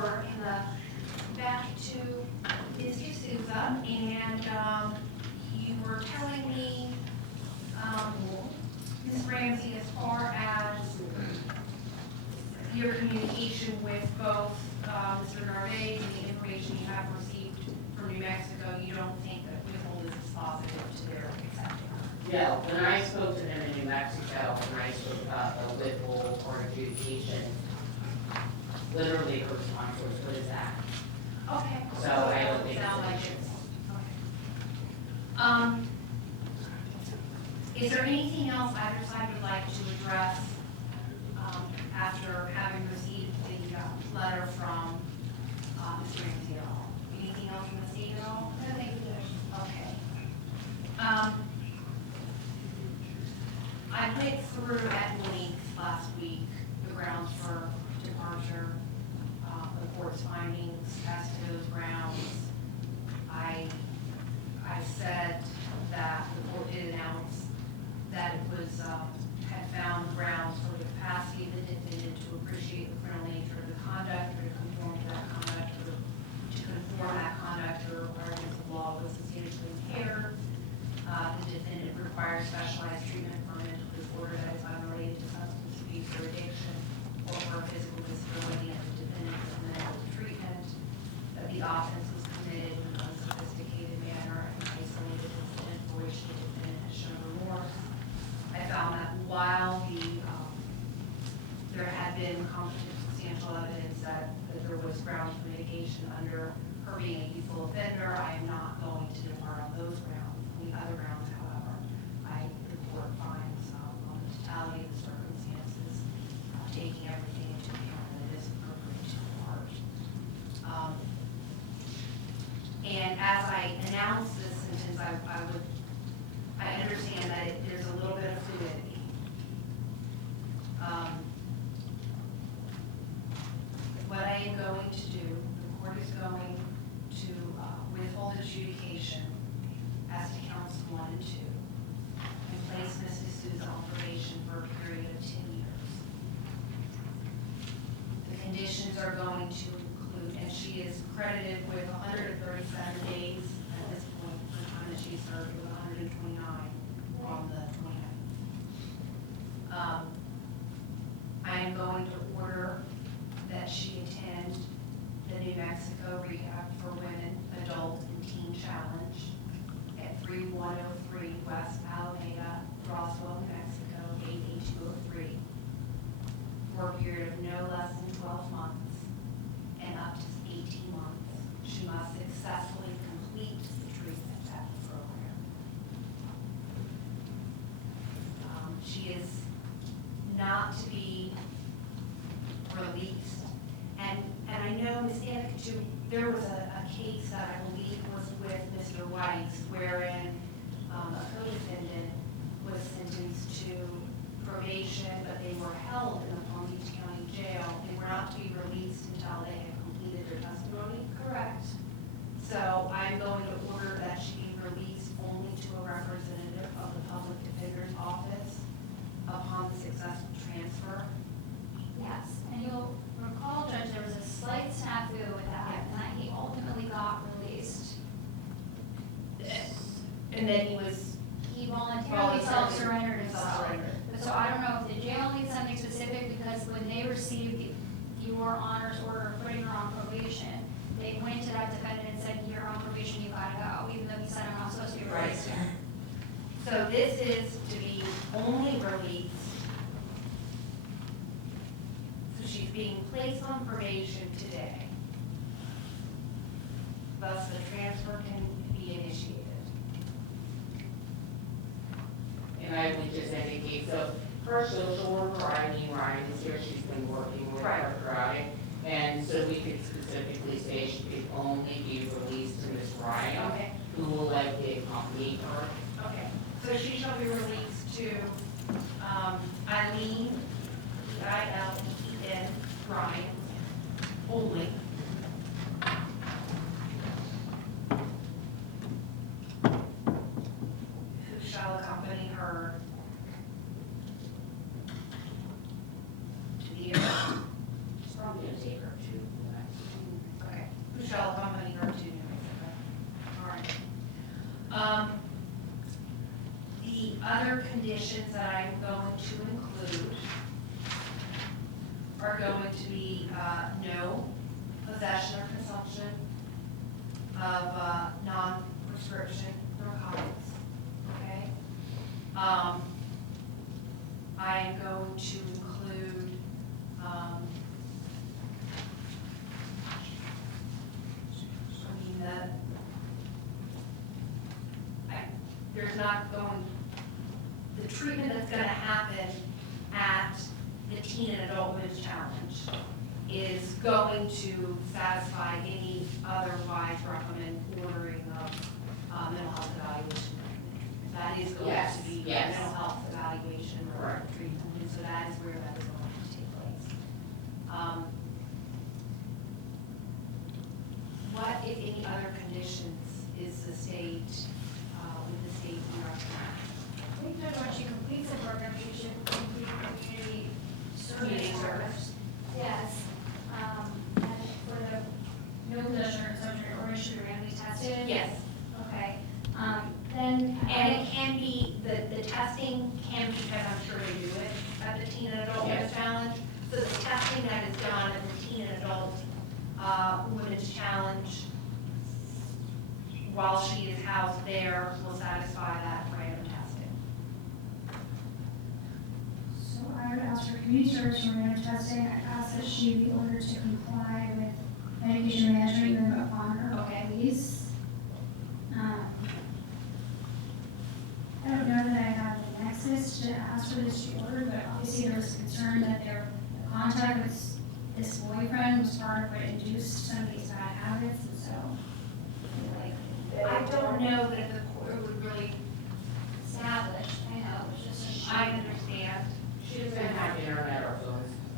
over in the back to Ms. Desouza, and you were telling me, Ms. Ramsey, as far as your communication with both Mr. Narvaez and the information you have received from New Mexico, you don't think that withhold is positive to their accepting her? No, when I spoke to them in New Mexico, when I spoke about the withhold or adjudication, literally her response was, what is that? Okay. So I don't think Sound like it's an issue. Okay. Is there anything else either side would like to address after having received the letter from Mr. Ramsey at all? Anything else from the state at all? No, thank you. Okay. I went through at length last week the grounds for departure, the court's findings as to those grounds. I said that the court did announce that it was, had found grounds for the capacity of the defendant to appreciate the criminal nature of the conduct, or to conform to that conduct, or to conform that conduct to the requirements of law was substantially impaired. The defendant requires specialized treatment for a mental disorder that is unrelated to substance abuse or addiction, or for a physical disability, and the defendant is medical treatment, that the offense was committed in an unsophisticated manner and isolated incident for which the defendant has shown remorse. I found that while there had been competent substantial evidence that there was grounds for mitigation under her being a youthful offender, I am not going to depart on those grounds. The other grounds, however, the court finds on the totality of the circumstances, taking everything into account, that it is appropriate to depart. And as I announce this sentence, I understand that there's a little bit of fluidity. What I am going to do, the court is going to withhold adjudication as to counts 1 and 2, and place Ms. Desouza on probation for a period of 10 years. The conditions are going to include, and she is credited with 137 days at this point, the time that she served with 129 on the 29th. I am going to order that she attend the New Mexico Rehab for Women, Adult, and Teen Challenge at 3103 West Alameda, Roswell, New Mexico, 88203, for a period of no less than 12 months and up to 18 months. She must successfully complete the treatment at the program. She is not to be released. And I know, Ms. Danica, too, there was a case that I believe was with Mr. Weiss, wherein a co-defendant was sentenced to probation, but they were held in the Palm Beach County Jail. They were not to be released until they had completed their testimony. Correct. So I'm going to order that she be released only to a representative of the Public Defender's Office upon the successful transfer. Yes, and you'll recall, Judge, there was a slight snafu with that, and that he ultimately got released. And then he was He voluntarily self-surrendered himself. Self-surrendered. But so I don't know if the jail needs something specific, because when they received your honor's order putting her on probation, they went to that defendant and said, you're on probation, you gotta go, even though he said I'm not supposed to be released. So this is to be only released. So she's being placed on probation today. Thus, the transfer can be initiated. And I would just indicate, so her social worker, Eileen Ryan, is here, she's been working with her throughout it. And so we could specifically say she could only be released to Ms. Ryan, Okay. who will likely accompany her. Okay, so she shall be released to Eileen, E-I-L-E-N, Ryan, only. Who shall accompany her to the airport. She's probably gonna take her to New Mexico. are going to be, no possession or consumption of, non-prescription narcotics, okay? I am going to include, there's not going, the treatment that's gonna happen at the Teen and Adult Women's Challenge is going to satisfy any otherwise recommended ordering of mental health evaluation. That is going Yes, to be yes. mental health evaluation or Correct. treatment, and so that is where that is going to take place. What, if any, other conditions is the state, with the state recommend? I think that when she completes the program, she should complete community Community service. service. Yes, and for the no possession or consumption, or should be randomly tested? Yes. Okay, then. And it can be, the testing can be, because I'm sure they do it at the Teen and Adult Women's Yes. Challenge. So the testing that is done at the Teen and Adult Women's Challenge, while she is housed there, will satisfy that random testing. So I would ask for community service for random testing. I ask that she be ordered to comply with medication management room upon her Okay. release. I don't know that I have the nexus to ask for this to be ordered, but obviously there was concern that the contact with this boyfriend was part of what induced some of these bad habits, and so I feel like. I don't know that the court would really, Established, I know, it was just a. I understand. She doesn't have internet or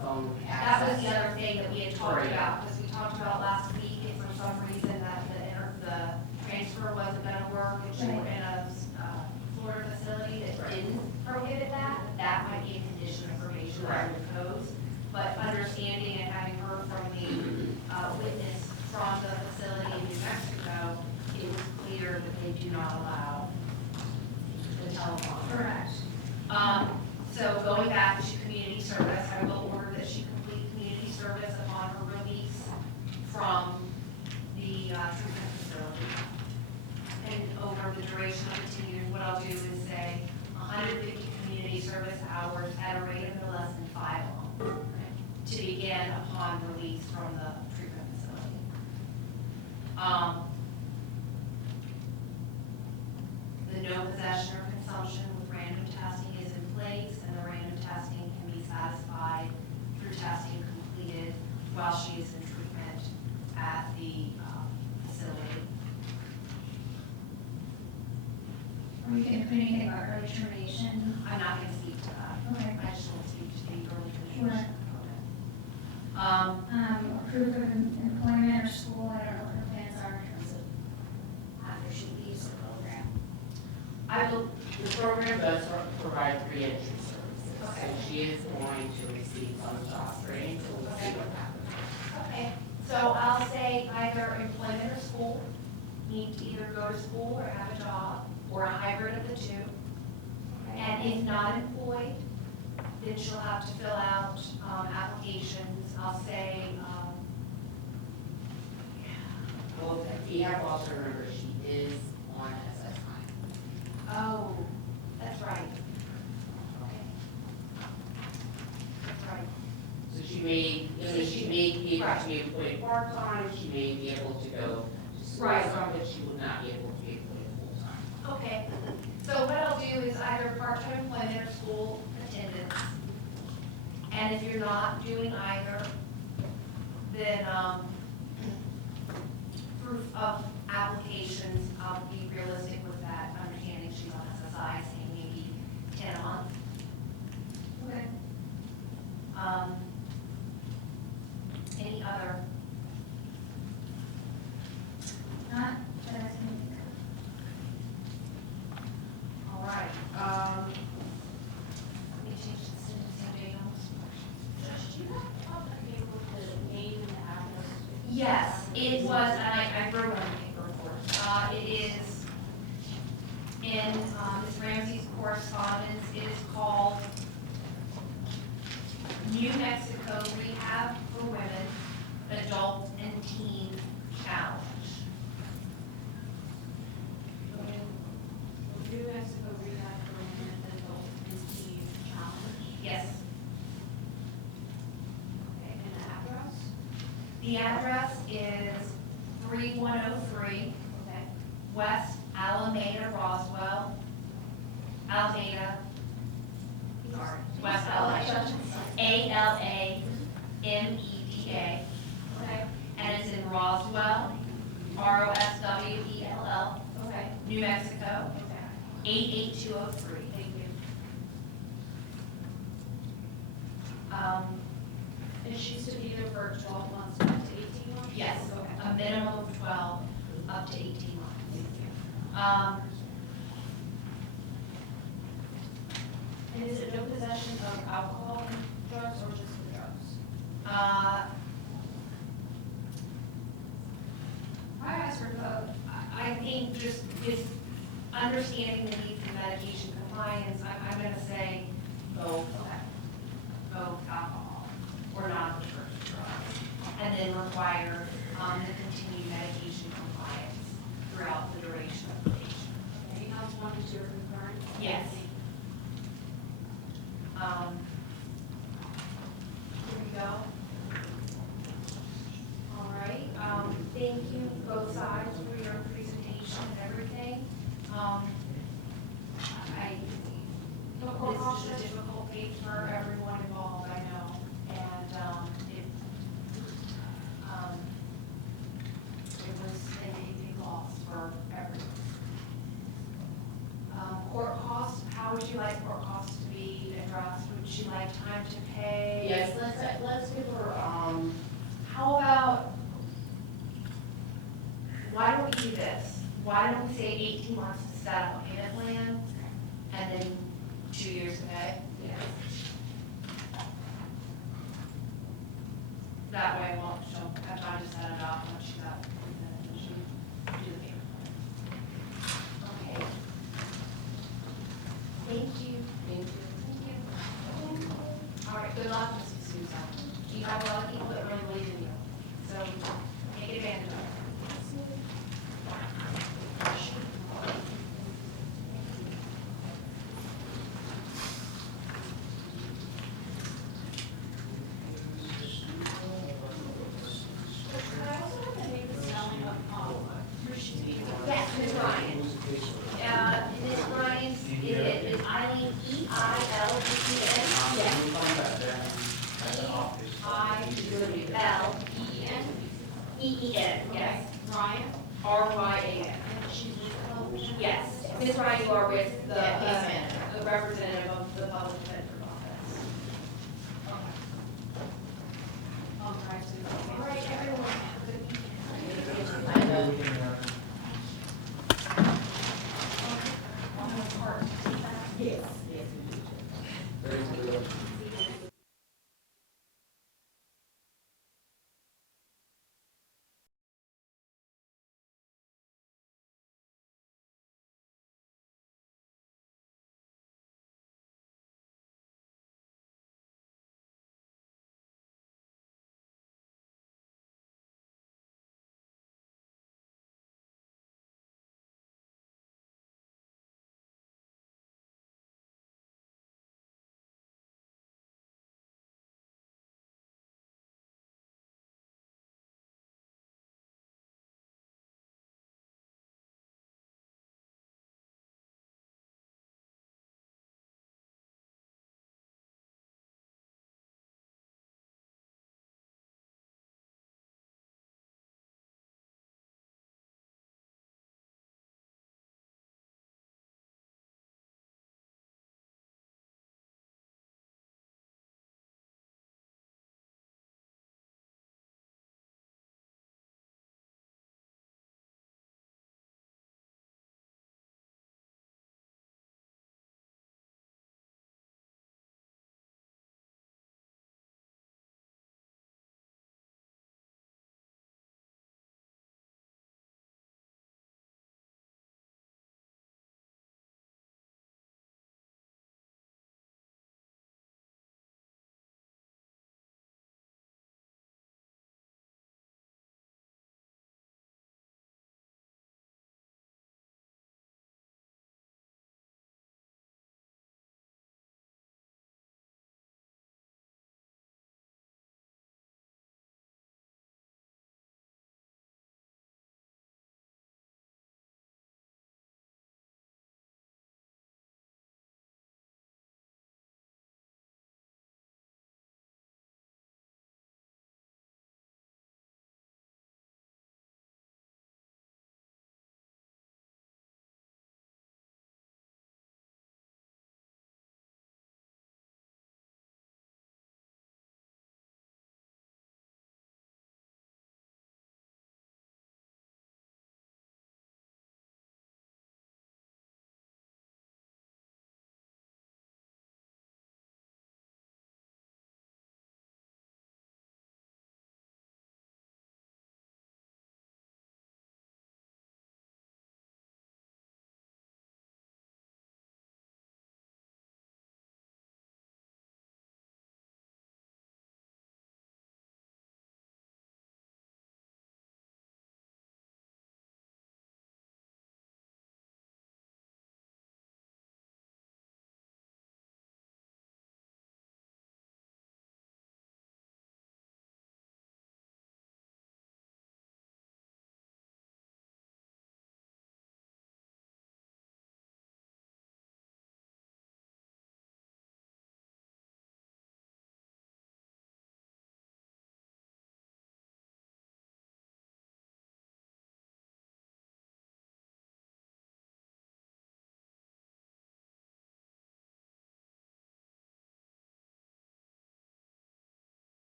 phone That was access. the other thing that we had talked Right. about, because we talked about last week, if for some reason that the transfer wasn't gonna work, and she were in a, Florida facility that Right. didn't prohibit that, that might be a condition of probation Right. under the codes. But understanding and having heard from the, witness from the facility in New Mexico, it was clear that they do not allow the telephone. Correct. So going back to community service, I will order that she complete community service upon her release from the treatment facility. And over the duration of the 2 years, what I'll do is say 150 community service hours at a rate of no less than 5 a month to begin upon release from the treatment facility. The no possession or consumption with random testing is in place, and the random testing can be satisfied through testing completed while she is in treatment at the facility. Are we going to put anything about early termination? I'm not going to speak to that. Okay. I just won't speak to the early Sure. termination component. Proof of employment or school, I don't know what her plans are in terms of after she leaves the program. I will, The program does provide re-entry services. Okay. So she is going to receive some job training, so we'll see what happens. okay, so I'll say either employment or school, need to either go to school or have a job, or a hybrid of the two. And if not employed, then she'll have to fill out applications. I'll say, Well, you have to also remember, she is on SSI. oh, that's right. Okay. That's right. So she may, she may be able to be employed part-time, she may be able to go to school, Right. but she would not be able to be employed full-time. Okay, so what I'll do is either part-time employment or school attendance. And if you're not doing either, then, proof of applications, I'll be realistic with that, understanding she's on SSI, saying maybe 10 a month. Okay. Any other? Not that I can think of. All right, let me change the sentencing date on this one. Judge, do you have a paper with the name and the address? Yes, it was, and I wrote on the paper report. It is in Ms. Ramsey's correspondence. It is called New New Mexico Rehab for Women, Adult and Teen Challenge. New Mexico Rehab for Women, Adult and Teen Challenge. Yes. Okay, and the address? The address is 3103 Okay. West Alameda Roswell, West Alameda, ALAMEDA, Okay. and it's in Roswell, ROSWELL, Okay. New Mexico, Okay. 88203. Thank you. And she's to be there for 12 months up to 18 months? Yes, Okay. a minimum of 12, up to 18 months. Thank you. And is it no possession of alcohol and drugs or just the drugs? I asked for both. I think just with understanding the needs of medication compliance, I'm gonna say both, both alcohol or non-prescription drugs. And then require, the continued medication compliance throughout the duration of probation. Okay, counts 1 and 2 are concurrent? Yes. Here we go. All right, thank you both sides for your presentation and everything. This is a difficult case for everyone involved, I know, and, it was a big loss for everyone. Court costs, how would you like court costs to be addressed? Would you like time to pay? Yes, let's give her, How about, why don't we do this? Why don't we say 18 months to set up a payment plan, and then 2 years to pay? Yes. That way, she'll have time to set it up once she's out, and then she'll do the payment plan. Okay. Thank you. thank you. All right, good luck, Mrs. Souza. You have a lot of people that really believe in you, so take advantage of it. Could I also have the name and spelling of, who she's meeting with? Yes, Ms. Ryan. Ms. Ryan, is Eileen, E-I-L-E-N? Yes. I-L-E-N? E-E-N, yes. Ryan? R-Y-A-N. And she's with Probation? Yes. Ms. Ryan, you are with the Yeah, case manager. the representative of the public defender.